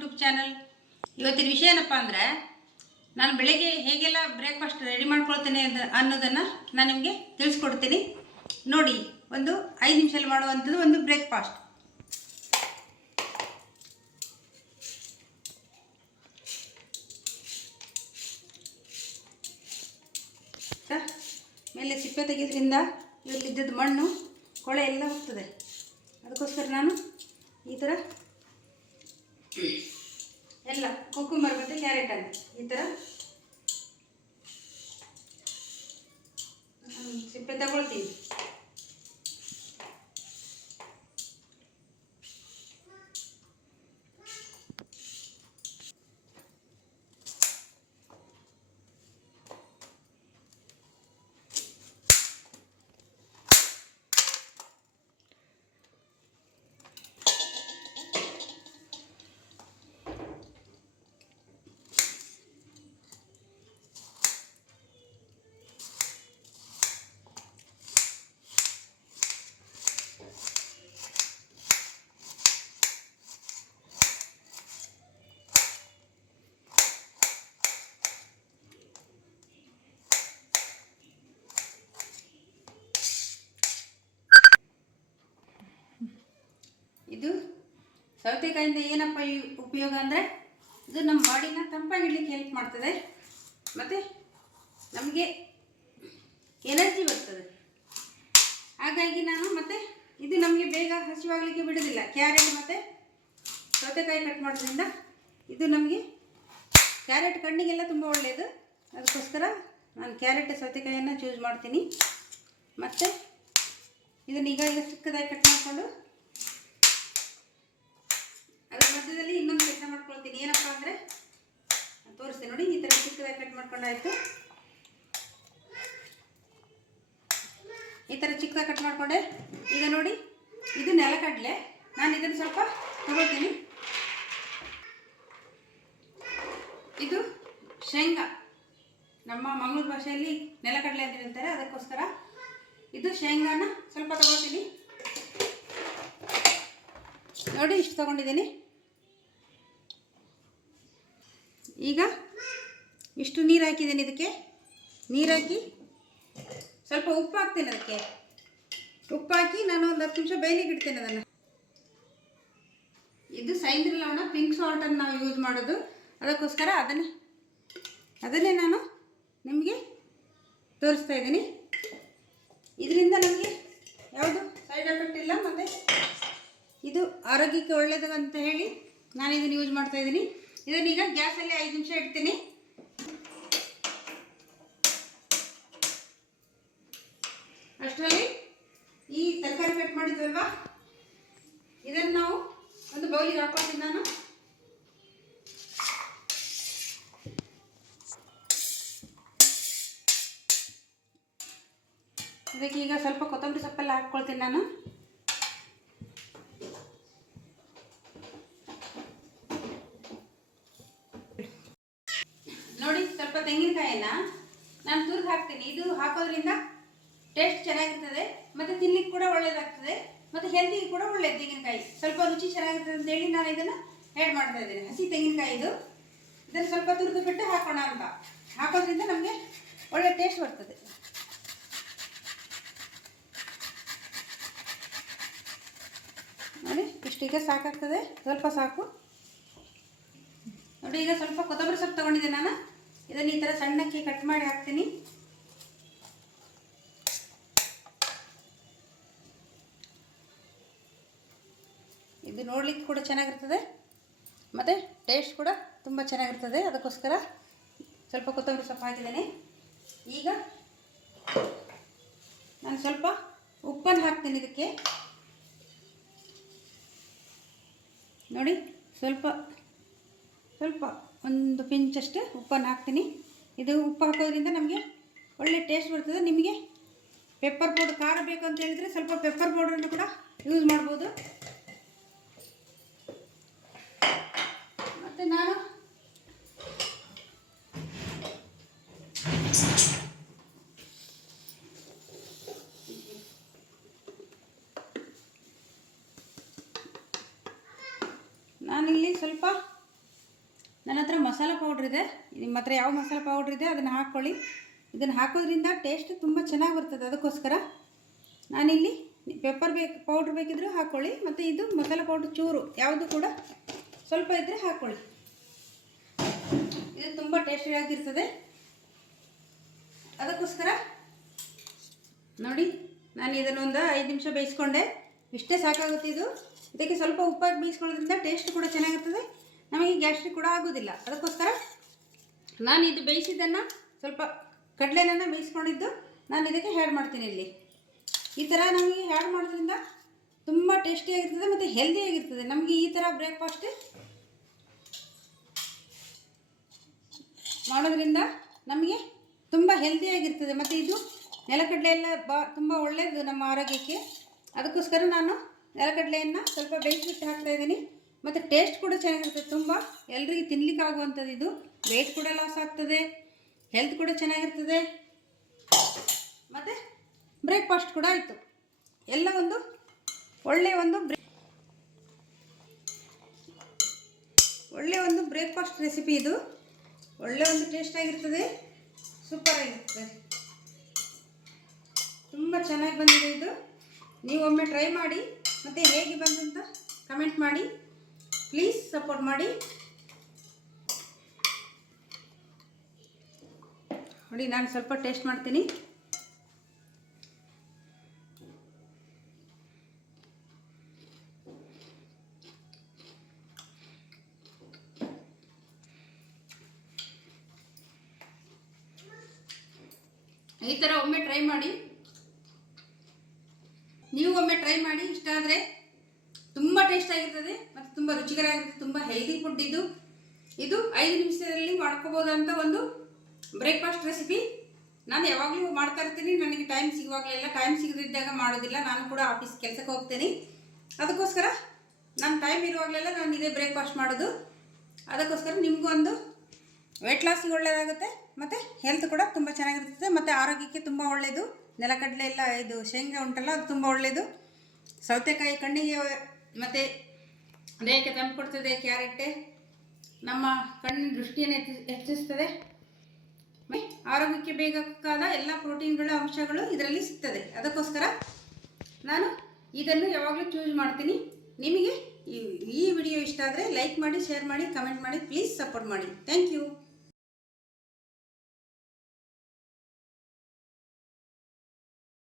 YouTube channel. ಇವತ್ತಿನ ವಿಷಯ ಏನಪ್ಪ ಅಂದರೆ, ನಾನು ಬೆಳಗ್ಗೆ ಹೇಗೆಲ್ಲ ಬ್ರೇಕ್ಫಾಸ್ಟ್ ರೆಡಿ ಮಾಡ್ಕೊಳ್ತೇನೆ ಅನ್ನೋದನ್ನು ನಾನು ನಿಮಗೆ ತಿಳಿಸ್ಕೊಡ್ತೀನಿ. ನೋಡಿ, ಒಂದು 5 ನಿಮಿಷದಲ್ಲಿ ಮಾಡುವಂಥದ್ದು ಒಂದು ಬ್ರೇಕ್ಫಾಸ್ಟ್. ಮೇಲೆ ಸಿಪ್ಪೆ ತೆಗೆಯೋದ್ರಿಂದ ಇವತ್ತಿದ್ದದ್ದು ಮಣ್ಣು ಕೊಳೆ ಎಲ್ಲ ಹೋಗ್ತದೆ. ಅದಕ್ಕೋಸ್ಕರ ನಾನು ಈ ಥರ ಎಲ್ಲ ಕುಕ್ಕುಂಬರ್ ಮತ್ತು ಕ್ಯಾರೆಟನ್ನು ಈ ಥರ ಸಿಪ್ಪೆ ತಗೊಳ್ತೀನಿ. ಇದು ಸೌತೆಕಾಯಿಂದ ಏನಪ್ಪ ಉಪಯೋಗ ಅಂದರೆ, ಇದು ನಮ್ಮ ಬಾಡಿನ ತಂಪಾಗಿಡ್ಲಿಕ್ಕೆ ಹೆಲ್ಪ್ ಮಾಡ್ತದೆ ಮತ್ತು ನಮಗೆ ಎನರ್ಜಿ ಬರ್ತದೆ. ಹಾಗಾಗಿ ನಾನು ಮತ್ತು ಇದು ನಮಗೆ ಬೇಗ ಹಸಿವಾಗಲಿಕ್ಕೆ ಬಿಡೋದಿಲ್ಲ. ಕ್ಯಾರೆಟ್ ಮತ್ತು ಸೌತೆಕಾಯಿ ಕಟ್ ಮಾಡೋದ್ರಿಂದ ಇದು ನಮಗೆ ಕ್ಯಾರೆಟ್ ಕಣ್ಣಿಗೆಲ್ಲ ತುಂಬ ಒಳ್ಳೆಯದು. ಅದಕ್ಕೋಸ್ಕರ ನಾನು ಕ್ಯಾರೆಟ್ ಸೌತೆಕಾಯಿಯನ್ನು ಚೂಸ್ ಮಾಡ್ತೀನಿ. ಮತ್ತು ಇದನ್ನೀಗ ಚಿಕ್ಕದಾಗಿ ಕಟ್ ಮಾಡಿಕೊಂಡು ಅದರ ಮಧ್ಯದಲ್ಲಿ ಇನ್ನೊಂದು ಕೆಲಸ ಮಾಡ್ಕೊಳ್ತೀನಿ. ಏನಪ್ಪ ಅಂದರೆ, ತೋರಿಸ್ತೀನಿ ನೋಡಿ. ಈ ಥರ ಚಿಕ್ಕದಾಗಿ ಕಟ್ ಮಾಡ್ಕೊಂಡಾಯಿತು. ಈ ಥರ ಚಿಕ್ಕದಾಗಿ ಕಟ್ ಮಾಡಿಕೊಂಡೆ. ಈಗ ನೋಡಿ, ಇದು ನೆಲಕಡಲೆ. ನಾನು ಇದನ್ನು ಸ್ವಲ್ಪ ತಗೊಳ್ತೀನಿ. ಇದು ಶೇಂಗಾ, ನಮ್ಮ ಮಂಗಳೂರು ಭಾಷೆಯಲ್ಲಿ ನೆಲಕಡಲೆ ಅಂತ ಹೇಳ್ತಾರೆ. ಅದಕ್ಕೋಸ್ಕರ ಇದು ಶೇಂಗಾನ ಸ್ವಲ್ಪ ತಗೊಳ್ತೀನಿ. ನೋಡಿ, ಇಷ್ಟು ತಗೊಂಡಿದ್ದೀನಿ. ಈಗ ಇಷ್ಟು ನೀರು ಹಾಕಿದ್ದೀನಿ. ಇದಕ್ಕೆ ನೀರು ಹಾಕಿ ಸ್ವಲ್ಪ ಉಪ್ಪು ಹಾಕ್ತೀನಿ. ಅದಕ್ಕೆ ಉಪ್ಪು ಹಾಕಿ ನಾನು ಒಂದು 10 ನಿಮಿಷ ಬೇಯಲಿಕ್ಕೆ ಇಡ್ತೇನೆ ಅದನ್ನು. ಇದು ಸೈಂಧವ ಲವಣ, ಪಿಂಕ್ ಸಾಲ್ಟನ್ನು ನಾವು ಯೂಸ್ ಮಾಡೋದು. ಅದಕ್ಕೋಸ್ಕರ ಅದನ್ನೇ ನಾನು ನಿಮಗೆ ತೋರಿಸ್ತಾ ಇದ್ದೀನಿ. ಇದರಿಂದ ನಮಗೆ ಯಾವುದು ಸೈಡ್ ಎಫೆಕ್ಟ್ ಇಲ್ಲ ಮತ್ತು ಇದು ಆರೋಗ್ಯಕ್ಕೆ ಒಳ್ಳೆಯದು ಅಂತ ಹೇಳಿ ನಾನು ಇದನ್ನು ಯೂಸ್ ಮಾಡ್ತಾಯಿದ್ದೀನಿ. ಇದನ್ನೀಗ ಗ್ಯಾಸಲ್ಲಿ 5 ನಿಮಿಷ ಇಡ್ತೀನಿ. ಅಷ್ಟರಲ್ಲಿ ಈ ತರಕಾರಿ ಕಟ್ ಮಾಡಿದ್ವಲ್ವಾ, ಇದನ್ನು ನಾವು ಒಂದು ಬೌಲಿಗೆ ಹಾಕ್ಕೊಳ್ತೀನಿ ನಾನು. ಇದಕ್ಕೆ ಈಗ ಸ್ವಲ್ಪ ಕೊತ್ತಂಬರಿ ಸೊಪ್ಪೆಲ್ಲ ಹಾಕ್ಕೊಳ್ತೀನಿ ನಾನು. ನೋಡಿ, ಸ್ವಲ್ಪ ತೆಂಗಿನಕಾಯಿಯನ್ನು ನಾನು ತುರಿದು ಹಾಕ್ತೀನಿ. ಇದು ಹಾಕೋದ್ರಿಂದ ಟೇಸ್ಟ್ ಚೆನ್ನಾಗಿರ್ತದೆ ಮತ್ತು ತಿನ್ಲಿಕ್ಕೆ ಕೂಡ ಒಳ್ಳೆಯದಾಗ್ತದೆ ಮತ್ತು ಹೆಲ್ತಿಗೆ ಕೂಡ ಒಳ್ಳೆಯದು. ತೆಂಗಿನಕಾಯಿ ಸ್ವಲ್ಪ ರುಚಿ ಚೆನ್ನಾಗಿರ್ತದೆ ಅಂತೇಳಿ ನಾನು ಇದನ್ನು ಆ್ಯಡ್ ಮಾಡ್ತಾ ಇದ್ದೀನಿ. ಹಸಿ ತೆಂಗಿನಕಾಯಿ ಇದನ್ನು ಸ್ವಲ್ಪ ತುರಿದು ಬಿಟ್ಟು ಹಾಕೋಣ ಅಂತ. ಹಾಕೋದ್ರಿಂದ ನಮಗೆ ಒಳ್ಳೆ ಟೇಸ್ಟ್ ಬರ್ತದೆ. ನೋಡಿ, ಇಷ್ಟೀಗ ಸಾಕಾಗ್ತದೆ, ಸ್ವಲ್ಪ ಸಾಕು. ನೋಡಿ, ಈಗ ಸ್ವಲ್ಪ ಕೊತ್ತಂಬರಿ ಸೊಪ್ಪು ತೊಗೊಂಡಿದ್ದೆ ನಾನು. ಇದನ್ನು ಈ ಥರ ಸಣ್ಣಕ್ಕೆ ಕಟ್ ಮಾಡಿ ಹಾಕ್ತೀನಿ. ಇದು ನೋಡಲಿಕ್ಕೆ ಕೂಡ ಚೆನ್ನಾಗಿರ್ತದೆ ಮತ್ತು ಟೇಸ್ಟ್ ಕೂಡ ತುಂಬ ಚೆನ್ನಾಗಿರ್ತದೆ. ಅದಕ್ಕೋಸ್ಕರ ಸ್ವಲ್ಪ ಕೊತ್ತಂಬರಿ ಸೊಪ್ಪು ಹಾಕಿದ್ದೇನೆ. ಈಗ ನಾನು ಸ್ವಲ್ಪ ಉಪ್ಪನ್ನು ಹಾಕ್ತೀನಿ ಇದಕ್ಕೆ. ನೋಡಿ, ಸ್ವಲ್ಪ ಒಂದು ಪಿಂಚಷ್ಟು ಉಪ್ಪನ್ನು ಹಾಕ್ತೀನಿ. ಇದು ಉಪ್ಪು ಹಾಕೋದ್ರಿಂದ ನಮಗೆ ಒಳ್ಳೆ ಟೇಸ್ಟ್ ಬರ್ತದೆ. ನಿಮಗೆ ಪೆಪ್ಪರ್ ಪೌಡರ್ ಖಾರ ಬೇಕು ಅಂತ ಹೇಳಿದರೆ ಸ್ವಲ್ಪ ಪೆಪ್ಪರ್ ಪೌಡರನ್ನು ಕೂಡ ಯೂಸ್ ಮಾಡ್ಬೋದು. ಮತ್ತು ನಾನು ನಾನಿಲ್ಲಿ ಸ್ವಲ್ಪ ಮಸಾಲೆ ಪೌಡ್ರ್ ಇದೆ, ನಿಮ್ಮ ಹತ್ರ ಯಾವ ಮಸಾಲೆ ಪೌಡ್ರ್ ಇದೆ ಅದನ್ನು ಹಾಕ್ಕೊಳ್ಳಿ. ಇದನ್ನು ಹಾಕೋದ್ರಿಂದ ಟೇಸ್ಟ್ ತುಂಬ ಚೆನ್ನಾಗಿ ಬರ್ತದೆ. ಅದಕ್ಕೋಸ್ಕರ ನಾನಿಲ್ಲಿ ಪೆಪ್ಪರ್ ಪೌಡ್ರ್ ಬೇಕಿದ್ರೂ ಹಾಕ್ಕೊಳ್ಳಿ, ಮತ್ತು ಇದು ಮಸಾಲೆ ಪೌಡ್ರ್ ಚೂರು ಯಾವುದು ಕೂಡ ಸ್ವಲ್ಪ ಇದ್ದರೆ ಹಾಕ್ಕೊಳ್ಳಿ. ಇದು ತುಂಬ ಟೇಸ್ಟಿಯಾಗಿರ್ತದೆ. ಅದಕ್ಕೋಸ್ಕರ ನೋಡಿ, ನಾನು ಇದನ್ನೊಂದು 5 ನಿಮಿಷ ಬೇಯಿಸ್ಕೊಂಡೆ. ಇಷ್ಟೇ ಸಾಕಾಗುತ್ತೆ. ಇದಕ್ಕೆ ಸ್ವಲ್ಪ ಉಪ್ಪಾಗಿ ಬೇಯಿಸ್ಕೊಳ್ಳೋದ್ರಿಂದ ಟೇಸ್ಟ್ ಕೂಡ ಚೆನ್ನಾಗಿರ್ತದೆ, ನಮಗೆ ಗ್ಯಾಸ್ಟ್ರಿಕ್ ಕೂಡ ಆಗೋದಿಲ್ಲ. ಅದಕ್ಕೋಸ್ಕರ ನಾನು ಇದು ಬೇಯಿಸಿದ್ದನ್ನು ಸ್ವಲ್ಪ ಕಡಲೆನ ಬೇಯಿಸ್ಕೊಂಡಿದ್ದು ನಾನು ಇದಕ್ಕೆ ಆ್ಯಡ್ ಮಾಡ್ತೀನಿ. ಇಲ್ಲಿ ಈ ಥರ ನಮಗೆ ಆ್ಯಡ್ ಮಾಡೋದ್ರಿಂದ ತುಂಬ ಟೇಸ್ಟಿಯಾಗಿರ್ತದೆ ಮತ್ತು ಹೆಲ್ದಿಯಾಗಿರ್ತದೆ. ನಮಗೆ ಈ ಥರ ಬ್ರೇಕ್ಫಾಸ್ಟ್ ಮಾಡೋದ್ರಿಂದ ನಮಗೆ ತುಂಬ ಹೆಲ್ದಿಯಾಗಿರ್ತದೆ. ಮತ್ತು ಇದು ನೆಲಗಡಲೆ ಎಲ್ಲ ತುಂಬ ಒಳ್ಳೆಯದು ನಮ್ಮ ಆರೋಗ್ಯಕ್ಕೆ. ಅದಕ್ಕೋಸ್ಕರ ನಾನು ನೆಲಗಡಲೆಯನ್ನು ಸ್ವಲ್ಪ ಬೇಯಿಸ್ಬಿಟ್ಟು ಹಾಕ್ತಾಯಿದ್ದೀನಿ. ಮತ್ತು ಟೇಸ್ಟ್ ಕೂಡ ಚೆನ್ನಾಗಿರ್ತದೆ. ತುಂಬ ಎಲ್ರಿಗೂ ತಿನ್ನಲಿಕ್ಕೆ ಆಗುವಂಥದ್ದು. ಇದು ವೆಯ್ಟ್ ಕೂಡ ಲಾಸ್ ಆಗ್ತದೆ, ಹೆಲ್ತ್ ಕೂಡ ಚೆನ್ನಾಗಿರ್ತದೆ, ಮತ್ತು ಬ್ರೇಕ್ಫಾಸ್ಟ್ ಕೂಡ ಆಯಿತು. ಎಲ್ಲ ಒಂದು ಒಳ್ಳೆಯ ಒಂದು ಬ್ರೇಕ್ಫಾಸ್ಟ್ ರೆಸಿಪಿ. ಇದು ಒಳ್ಳೆಯ ಒಂದು ಟೇಸ್ಟಾಗಿರ್ತದೆ, ಸೂಪರಾಗಿರ್ತದೆ, ತುಂಬ ಚೆನ್ನಾಗಿ ಬಂದಿದೆ. ಇದು ನೀವು ಒಮ್ಮೆ ಟ್ರೈ ಮಾಡಿ, ಮತ್ತು ಹೇಗೆ ಬಂದಂತ ಕಮೆಂಟ್ ಮಾಡಿ. ಪ್ಲೀಸ್ ಸಪೋರ್ಟ್ ಮಾಡಿ. ನೋಡಿ, ನಾನು ಸ್ವಲ್ಪ ಟೇಸ್ಟ್ ಮಾಡ್ತೀನಿ. ಈ ಥರ ಒಮ್ಮೆ ಟ್ರೈ ಮಾಡಿ, ನೀವು ಒಮ್ಮೆ ಟ್ರೈ ಮಾಡಿ. ಇಷ್ಟ ಆದರೆ ತುಂಬ ಟೇಸ್ಟ್ ಆಗಿರ್ತದೆ ಮತ್ತು ತುಂಬ ರುಚಿಕರ ಆಗಿರ್ತದೆ. ತುಂಬ ಹೆಲ್ದಿ ಫುಡ್ ಇದು 5 ನಿಮಿಷದಲ್ಲಿ ಮಾಡ್ಕೋಬೋದಂತ ಒಂದು ಬ್ರೇಕ್ಫಾಸ್ಟ್ ರೆಸಿಪಿ. ನಾನು ಯಾವಾಗಲೂ ಮಾಡ್ತಾ ಇರ್ತೀನಿ. ನನಗೆ ಟೈಮ್ ಸಿಗುವಾಗಲೆಲ್ಲ, ಟೈಮ್ ಸಿಗದಿದ್ದಾಗ ಮಾಡೋದಿಲ್ಲ. ನಾನು ಕೂಡ ಆಫೀಸ್ ಕೆಲಸಕ್ಕೆ ಹೋಗ್ತೀನಿ. ಅದಕ್ಕೋಸ್ಕರ ನನ್ನ ಟೈಮ್ ಇರುವಾಗಲೆಲ್ಲ ನಾನು ಇದೇ ಬ್ರೇಕ್ಫಾಸ್ಟ್ ಮಾಡೋದು. ಅದಕ್ಕೋಸ್ಕರ ನಿಮಗೂ ಒಂದು ವೆಯ್ಟ್ ಲಾಸಿಗೆ ಒಳ್ಳೆಯದಾಗುತ್ತೆ, ಮತ್ತು ಹೆಲ್ತ್ ಕೂಡ ತುಂಬ ಚೆನ್ನಾಗಿರ್ತದೆ, ಮತ್ತು ಆರೋಗ್ಯಕ್ಕೆ ತುಂಬ ಒಳ್ಳೆಯದು. ನೆಲಗಡಲೆ ಎಲ್ಲ ಇದು ಶೇಂಗಾ ಉಂಟಲ್ಲ, ಅದು ತುಂಬ ಒಳ್ಳೆಯದು. ಸೌತೆಕಾಯಿ ಕಣ್ಣಿಗೆ ಮತ್ತು ದೇಹಕ್ಕೆ ತಂಪು ಕೊಡ್ತದೆ. ಕ್ಯಾರೆಟ್ ನಮ್ಮ ಕಣ್ಣಿನ ದೃಷ್ಟಿಯನ್ನು ಹೆಚ್ಚಿಸ್ತದೆ. ಆರೋಗ್ಯಕ್ಕೆ ಬೇಕಾದ ಎಲ್ಲ ಪ್ರೋಟೀನ್ಗಳ ಅಂಶಗಳು ಇದರಲ್ಲಿ ಸಿಗ್ತದೆ. ಅದಕ್ಕೋಸ್ಕರ ನಾನು ಇದನ್ನು ಯಾವಾಗಲೂ ಚೂಸ್ ಮಾಡ್ತೀನಿ. ನಿಮಗೆ ಈ ವಿಡಿಯೋ ಇಷ್ಟ ಆದರೆ ಲೈಕ್ ಮಾಡಿ, ಶೇರ್ ಮಾಡಿ, ಕಮೆಂಟ್ ಮಾಡಿ, ಪ್ಲೀಸ್ ಸಪೋರ್ಟ್ ಮಾಡಿ. Thank you.